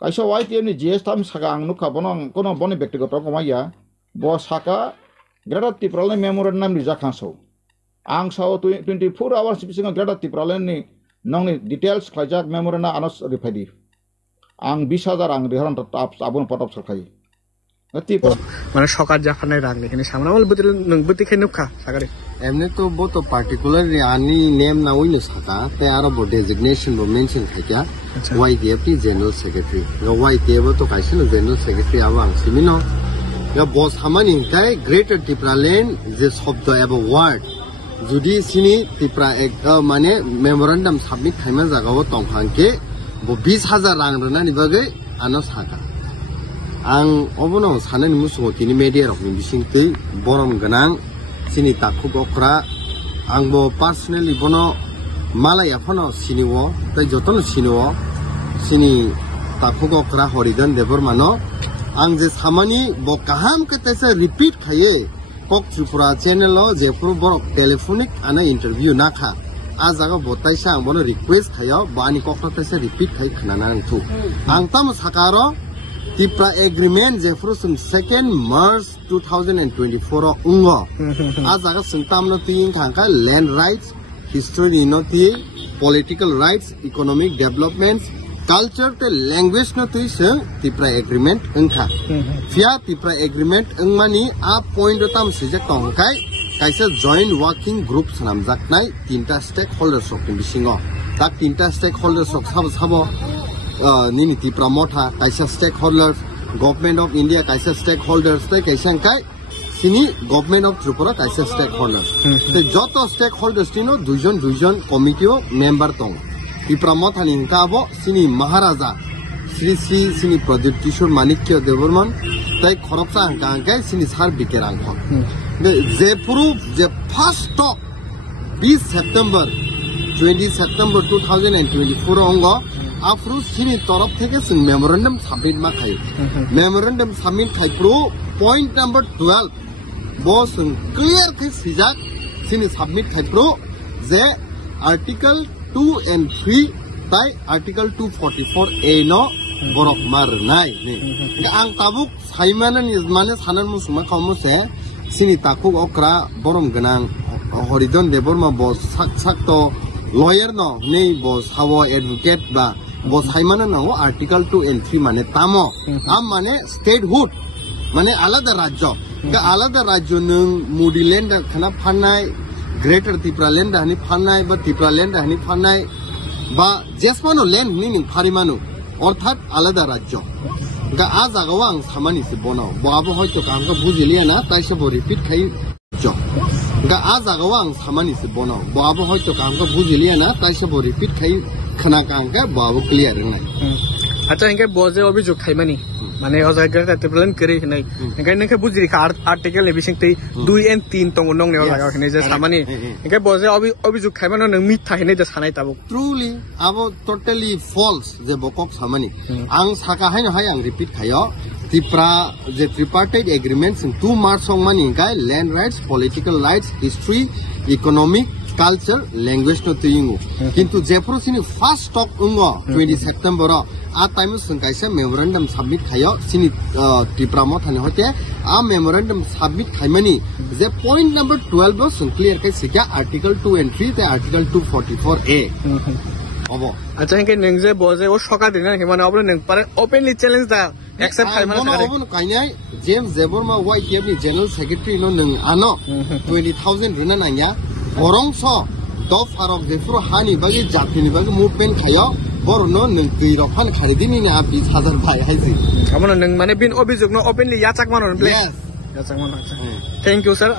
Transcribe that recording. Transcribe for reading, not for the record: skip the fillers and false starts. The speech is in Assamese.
kaisa YTM ni GS tam saka ang nukha bonong kono boni ব্যক্তিগত komaya bo saka Greater Tripura memorandum rijak khaso ang sao 24 hours bisinga Greater Tripura ni nongni details khlajak memorandum anos rifadi ang 20,000 ang riharon tap abun potop sarkai মানে সকার জাফানের রাগ এখানে সামনে বল বুঝল নং বুতি খাই নুখা সাকারে এমনি তো বত পার্টিকুলারলি আনি নেম না উইনো সাকা তে আরো বো ডেজিগনেশন বো মেনশন খাইয়া YTF জেনারেল সেক্রেটারি YTF তো কাইছিল জেনারেল সেক্রেটারি আবাং সিমিনো या बस हामानि ताय ग्रेटर त्रिपुरा लैंड जे शब्द एबा वार्ड जुदि सिनि त्रिपुरा एक माने मेमोरेंडम सबमिट खाइमा जागाव तंखांके बो 20,000 रां रनानि बागै आनो साका आं अबनो साननि मुसुगतिनि मेडिया रखनि बिसिंकै बरम गोनां सिनि ताखु गखरा आंबो पार्सनेलि बनो मालाया फनो सिनिवो तै जतन सिनिवो सिनि ताखु गखरा हरिदन देबरमानो आं जे सामानि बो काहाम के तैसे रिपीट खाये कक त्रिपुरा चैनल जेफुर बरक टेलीफोनिक आने इंटरव्यू ना खा आ जागा बताइसा आं बनो रिक्वेस्ट खायो बानि कक तैसे रिपीट खाय खनाना आंथु आं तम साकारो त्रिपुरा एग्रीमेंट जेफुर सुन 2 मार्च 2024 उंगो आ जागा संतामनो तिं खांका लैंड राइट्स हिस्ट्री नोति political rights economic development culture te language no tui seng Tripura agreement engkha fia Tripura agreement engmani a point tam sejak tongkai kaisa joint working group sanamjak nai tinta stakeholders ok bisingo ta tinta stakeholders ok sabo nini Tripura motha kaisa stakeholders government of India kaisa stakeholders te kaisa kai sini government of Tripura kaisa stakeholders te joto stakeholders tino duijon committee member tong Tripura mothani hingkabo sini Maharaja Sri sini Pradeep Kishore Manikya Devarman tai khorapsa hangkai sini sar bikerang khon je proof je first talk 20 September 2024 ongo afru sini torop theke sing memorandum submit ma khai memorandum submit khai pro point number 12 bo sing clear khai sijak sini submit khai pro je article 2 and 3 tai article 244A no borok marnai ni ang tabuk saimana ni mane sanan musuma khamuse sini takuk okra borom ganang horidon deborma bo sak to lawyer no nei bo sawo advocate ba bo saimana no article 2 and 3 mane tamo am mane statehood mane alada rajyo ga alada rajyo nung mudi land khana phanai Greater Tripura land hani phanai ba Tripura land hani phanai ba jesmano land ni pharimanu অর্থাৎ আলাদা রাজ্য গা আ জাগাও আং সামানি সে বনাও বাবু হয়তো কামকা বুঝিলিয়া না তাই সব রিপিট খাই গা আ জাগাও আং সামানি সে বনাও বাবু হয়তো কামকা বুঝিলিয়া না তাই সব রিপিট খাই খানা কামকা বাবু ক্লিয়ার নাই আচ্ছা ইনকে বজে অভিযোগ খাইমানি মানে অজায়গা টেবলেন করে নাই ইনকে নকে বুঝিরি আর্টিকেল এবিসিং তৈ 2 and 3 তং নং নেও লাগা খানে যে সামানি ইনকে বজে অভিযোগ খাইমানো নং মিথ্যা হেনে যে সানাই তাবো ট্রুলি আবো টোটালি ফলস যে বকক সামানি আং সাকা হাই হাই আং রিপিট খাयो Tripura যে tripartite agreement 2 March song mani kai land rights political rights history economic culture language no tuyingu kintu jepro sini first talk ungo 20 September a time sungkaisa memorandum submit khayo sini Tripura mothani hote a memorandum submit khaimani je point number 12 was clear kai sikya article 2 and 3 te article 244A obo acha hinke nengje boje o soka dina himana obro neng pare openly challenge da accept khaimana kare obo kainai James Zeborma YTF ni general secretary no neng ano 20,000 runa nanya orong so do farok defro hani bagi jatini bagi movement khayo bor no neng kiro phan kharidini na 20,000 bhai haisi amona neng mane bin obijog no openly yachak manon please yes yachak manon thank you sir